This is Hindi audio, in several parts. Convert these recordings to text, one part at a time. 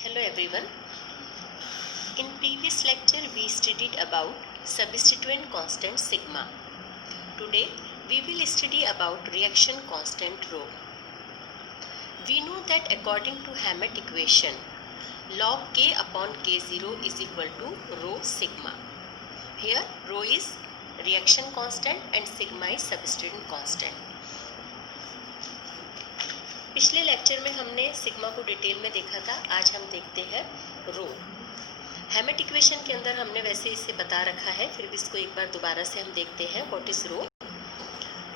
Hello everyone. In previous lecture we studied about substituent constant sigma. Today we will study about reaction constant rho. We know that according to Hammett equation, log K upon K0 is equal to rho sigma. Here rho is reaction constant and sigma is substituent constant. पिछले लेक्चर में हमने सिग्मा को डिटेल में देखा था, आज हम देखते हैं रो। हैमेट इक्वेशन के अंदर हमने वैसे इसे बता रखा है, फिर भी इसको एक बार दोबारा से हम देखते हैं। What is rho?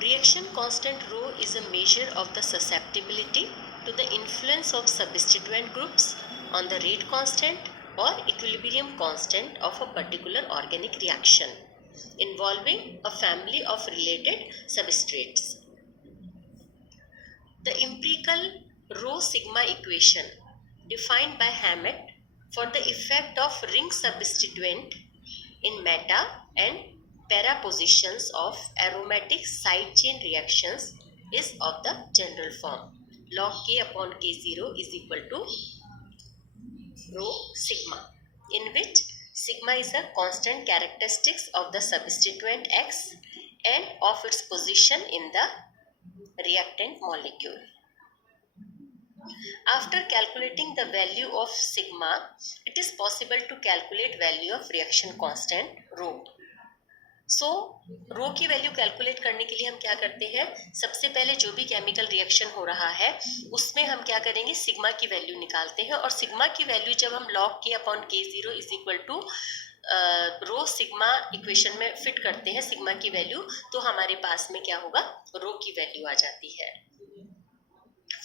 Reaction constant rho is a measure of the susceptibility to the influence of substituent groups on the rate constant और equilibrium constant of a particular organic reaction involving a family of related substrates. The empirical rho sigma equation defined by Hammett for the effect of ring substituent in meta and para positions of aromatic side chain reactions is of the general form. Log K upon K0 is equal to rho sigma, in which sigma is a constant characteristics of the substituent X and of its position in the reactant molecule. After calculating the value of sigma, it is possible to calculate value of reaction constant rho. So, rho की वैल्यू कैलकुलेट करने के लिए हम क्या करते हैं? सबसे पहले जो भी केमिकल रिएक्शन हो रहा है उसमें हम क्या करेंगे? सिग्मा की वैल्यू निकालते हैं, और सिग्मा की वैल्यू जब हम log K upon K0 is equal to rho sigma equation में फिट करते हैं सिग्मा की वैल्यू, तो हमारे पास में क्या होगा? रो की वैल्यू आ जाती है।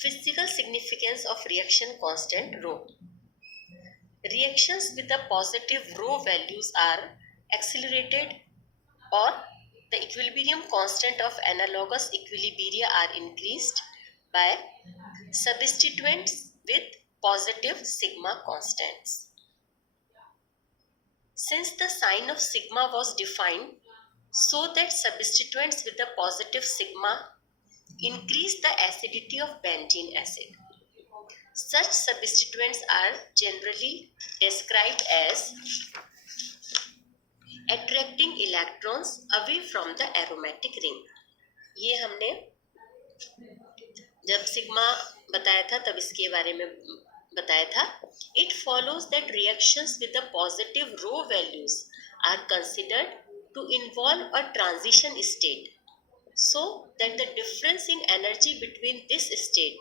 Physical significance of reaction constant rho. Reactions with the positive rho values are accelerated, or the equilibrium constant of analogous equilibria are increased by substituents with positive sigma constants. Since the sign of sigma was defined so that substituents with the positive sigma increase the acidity of benzene acid, such substituents are generally described as attracting electrons away from the aromatic ring. ये हमने जब सिग्मा बताया था तब इसके बारे में बताया था। It follows that reactions with the positive rho values are considered to involve a transition state, so that the difference in energy between this state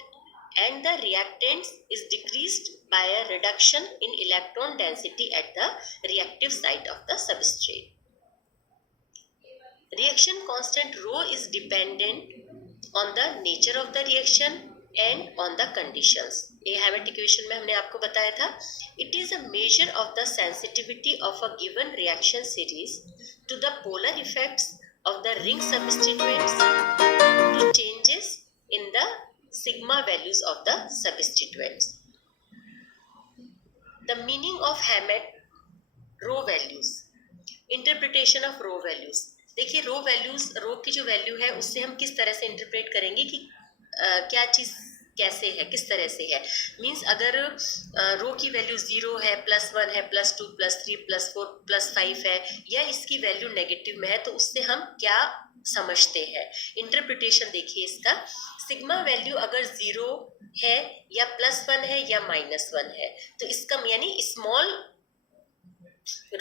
and the reactants is decreased by a reduction in electron density at the reactive site of the substrate. Reaction constant rho is dependent on the nature of the reaction and on the conditions. ये हैमेट इक्वेशन में हमने आपको बताया था। It is a measure of the sensitivity of a given reaction series to the polar effects of the ring substituents to changes in the sigma values of the substituents. The meaning of Hammett rho values. Interpretation of rho values. देखिए रो वैल्यूज, रो की जो वैल्यू है उससे हम किस तरह से इंटरप्रेट करेंगे कि क्या चीज कैसे है, किस तरह से है। मीन्स अगर रो की वैल्यू 0 है, +1 है, +2, +3, +4, +5 है, या इसकी वैल्यू नेगेटिव में है, तो उससे हम क्या समझते हैं? इंटरप्रिटेशन देखिए इसका। सिग्मा वैल्यू अगर 0 है या +1 है या -1 है, तो इसका यानी स्मॉल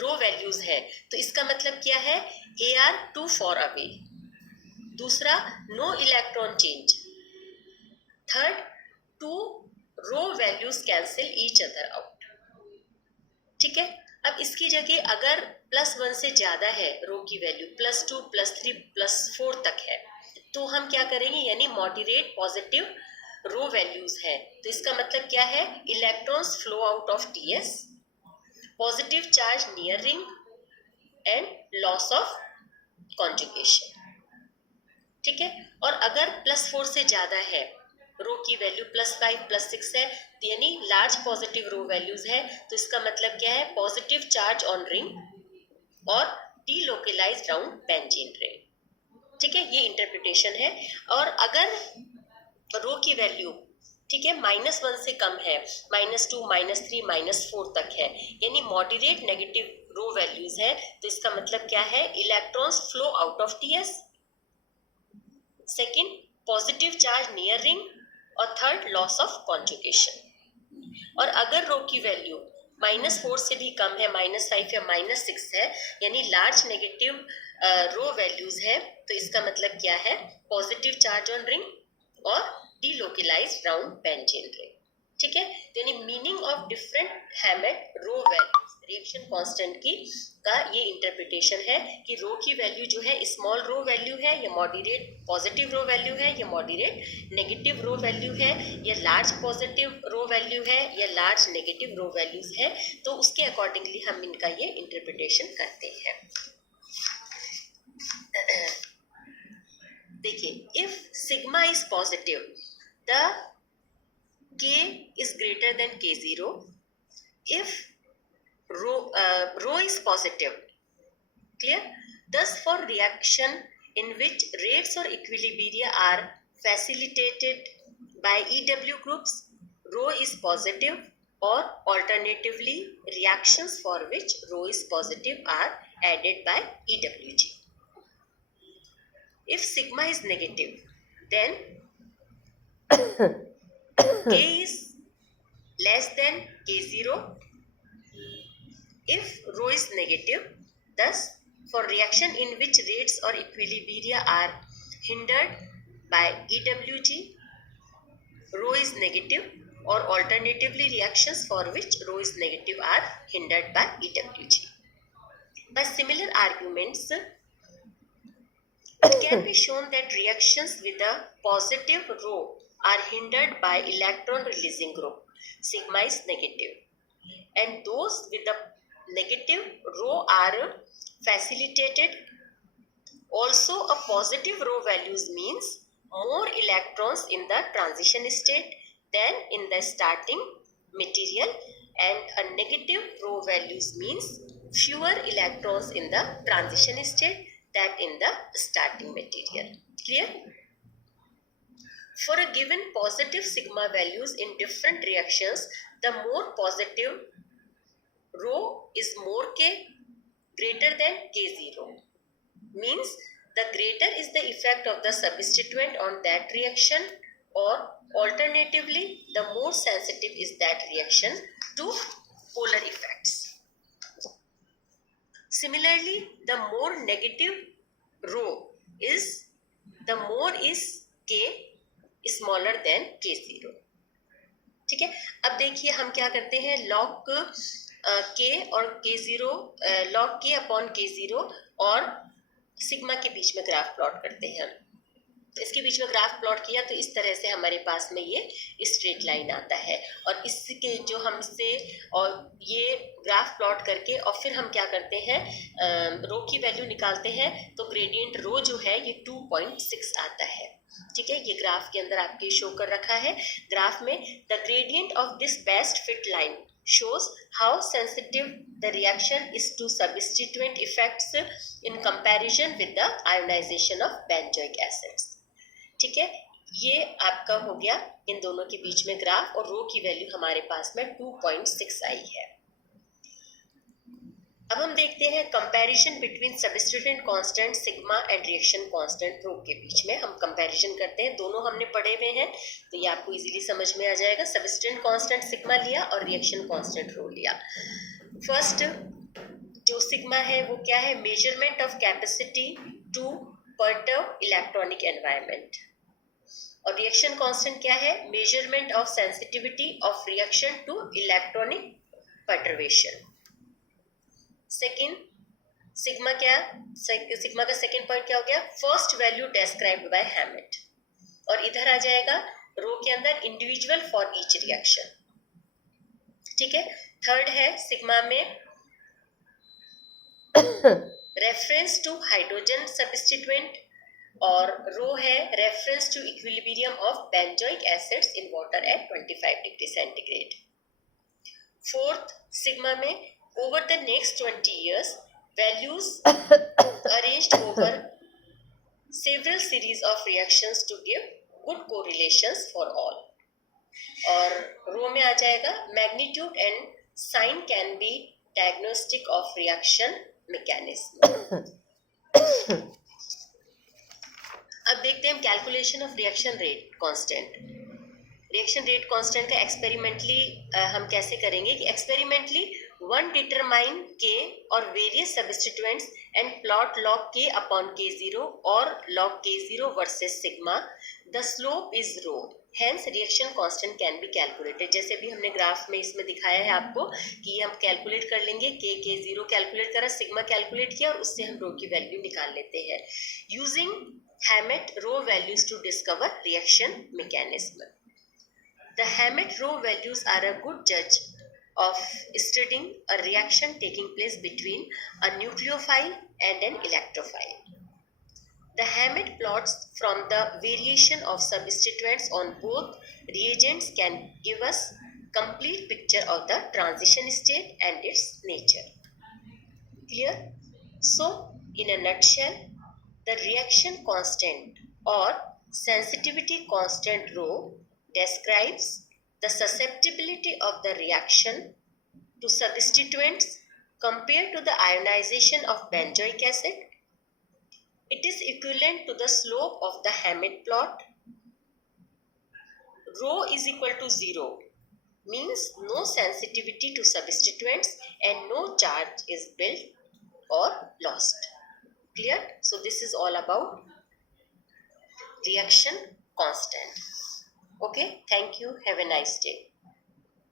रो वैल्यूज है, तो इसका मतलब क्या है? A R too far away. दूसरा, no electron change. Third, two rho values cancel each other out. ठीक है। अब इसकी जगह अगर +1 से ज्यादा है रो की वैल्यू, +2, +3, +4 तक है, तो हम क्या करेंगे? यानी मॉडरेट पॉजिटिव रो वैल्यूज है, तो इसका मतलब क्या है? Electrons flow out of TS, positive charge near ring and loss of conjugation. ठीक है। और अगर +4 से ज्यादा है रो की वैल्यू, +5, +6 है, यानी लार्ज पॉजिटिव रो वैल्यूज है, तो इसका मतलब क्या है? पॉजिटिव चार्ज ऑन रिंग और डीलोकलाइज्ड अराउंड बेंजीन रिंग। ठीक है, ये इंटरप्रिटेशन है। और अगर रो की वैल्यू ठीक है, -1 से कम है, -2, -3, -4 तक है, यानी मॉडरेट नेगेटिव रो वैल्यूज है, तो इसका मतलब क्या है, electrons flow out of TS. Second, positive charge near ring, और थर्ड, लॉस ऑफ कॉन्जुगेशन। और अगर रो की वैल्यू -4 से भी कम है, -5 या -6 है, यानी लार्ज नेगेटिव रो वैल्यूज है, तो इसका मतलब क्या है, पॉजिटिव चार्ज ऑन रिंग और डीलोकलाइज्ड राउंड बेंजीन रिंग। ठीक है, तो यानी meaning of different Hammett rho values reaction constant की का ये इंटरप्रिटेशन है कि रो की वैल्यू जो है स्मॉल रो वैल्यू है, या मॉडरेट पॉजिटिव रो वैल्यू है, या मॉडरेट नेगेटिव रो वैल्यू है, या लार्ज पॉजिटिव रो वैल्यू है, या लार्ज नेगेटिव रो वैल्यूज है, तो उसके अकॉर्डिंगली हम इनका ये इंटरप्रिटेशन करते हैं। देखिए, if sigma is positive the k is greater than k0, if rho is positive, clear, thus for reaction in which rates or equilibria are facilitated by EW groups, rho is positive, or alternatively reactions for which rho is positive are added by EWG. If sigma is negative, then k is less than k0. If rho is negative, thus for reaction in which rates or equilibria are hindered by EWG, rho is negative, or alternatively reactions for which rho is negative are hindered by EWG. By similar arguments, it can be shown that reactions with a positive rho are hindered by electron releasing group, sigma is negative, and those with the negative rho are facilitated. Also, a positive rho values means more electrons in the transition state than in the starting material, and a negative rho values means fewer electrons in the transition state than in the starting material. Clear? For a given positive sigma values in different reactions, the more positive rho is more k greater than k0, means the greater is the effect of the substituent on that reaction, or alternatively the more sensitive is that reaction to polar effects. Similarly, the more negative rho is, the more is k smaller than k0. ठीक है, अब देखिए हम क्या करते हैं, log k और k0, log k upon k0 और सिग्मा के बीच में ग्राफ प्लॉट करते हैं। तो इसके बीच में ग्राफ प्लॉट किया तो इस तरह से हमारे पास में ये स्ट्रेट लाइन आता है, और इसके जो हमसे और ये ग्राफ प्लॉट करके और फिर हम क्या करते हैं, रो की वैल्यू निकालते हैं, तो ग्रेडियंट रो जो है ये 2.6 आता है। ठीक है, ये ग्राफ के अंदर आपके शो कर रखा है। ग्राफ में the gradient of this best fit line shows how sensitive the reaction is to substituent effects in comparison with the ionization of benzoic acids. ठीक है, ये आपका हो गया इन दोनों के बीच में ग्राफ, और रो की वैल्यू हमारे पास में 2.6 आई है। अब हम देखते हैं comparison between substituent constant sigma and reaction constant rho के बीच में हम कंपैरिजन करते हैं। दोनों हमने पढ़े हुए हैं, तो ये आपको इजीली समझ में आ जाएगा। सबस्टिट्यूएंट कांस्टेंट सिग्मा लिया और रिएक्शन कांस्टेंट रो लिया। फर्स्ट जो सिग्मा है वो क्या है, measurement of capacity to perturb electronic environment, और रिएक्शन कांस्टेंट क्या है, measurement of sensitivity of reaction to electronic perturbation. Second sigma क्या, सिग्मा का सेकेंड पॉइंट क्या हो गया, first value described by Hammett, और इधर आ जाएगा रो के अंदर इंडिविजुअल फॉर ईच रिएक्शन। ठीक है, थर्ड है सिग्मा में रेफरेंस टू हाइड्रोजन सब्स्टिट्यूएंट, और रो है reference to equilibrium of benzoic acids in water at 25 degree centigrade. Fourth sigma में over the next 20 years, values arranged over several series of reactions to give good correlations for all. और रो में आ जाएगा magnitude and sign can be diagnostic of reaction mechanism. अब देखते हैं हम calculation of reaction rate constant. Reaction rate constant का एक्सपेरिमेंटली हम कैसे करेंगे कि एक्सपेरिमेंटली वन डिटरमाइन के और various substituents and plot log K upon K zero और log K zero versus sigma, the slope is rho, hence reaction constant can be calculated. जैसे भी हमने ग्राफ में इसमें दिखाया है आपको कि हम कैलकुलेट कर लेंगे, के जीरो कैलकुलेट करा, सिग्मा कैलकुलेट किया और उससे हम रो की वैल्यू निकाल लेते हैं using Hammett row values to discover reaction mechanism. The Hammett row values are a good judge of studying a reaction taking place between a nucleophile and an electrophile. The Hammett plots from the variation of substituents on both reagents can give us complete picture of the transition state and its nature. Clear? So, in a nutshell, the reaction constant or sensitivity constant rho describes the susceptibility of the reaction to substituents compared to the ionization of benzoic acid. It is equivalent to the slope of the Hammett plot. Rho is equal to 0, means no sensitivity to substituents and no charge is built or lost. Clear? So this is all about reaction constant. Okay, thank you. Have a nice day.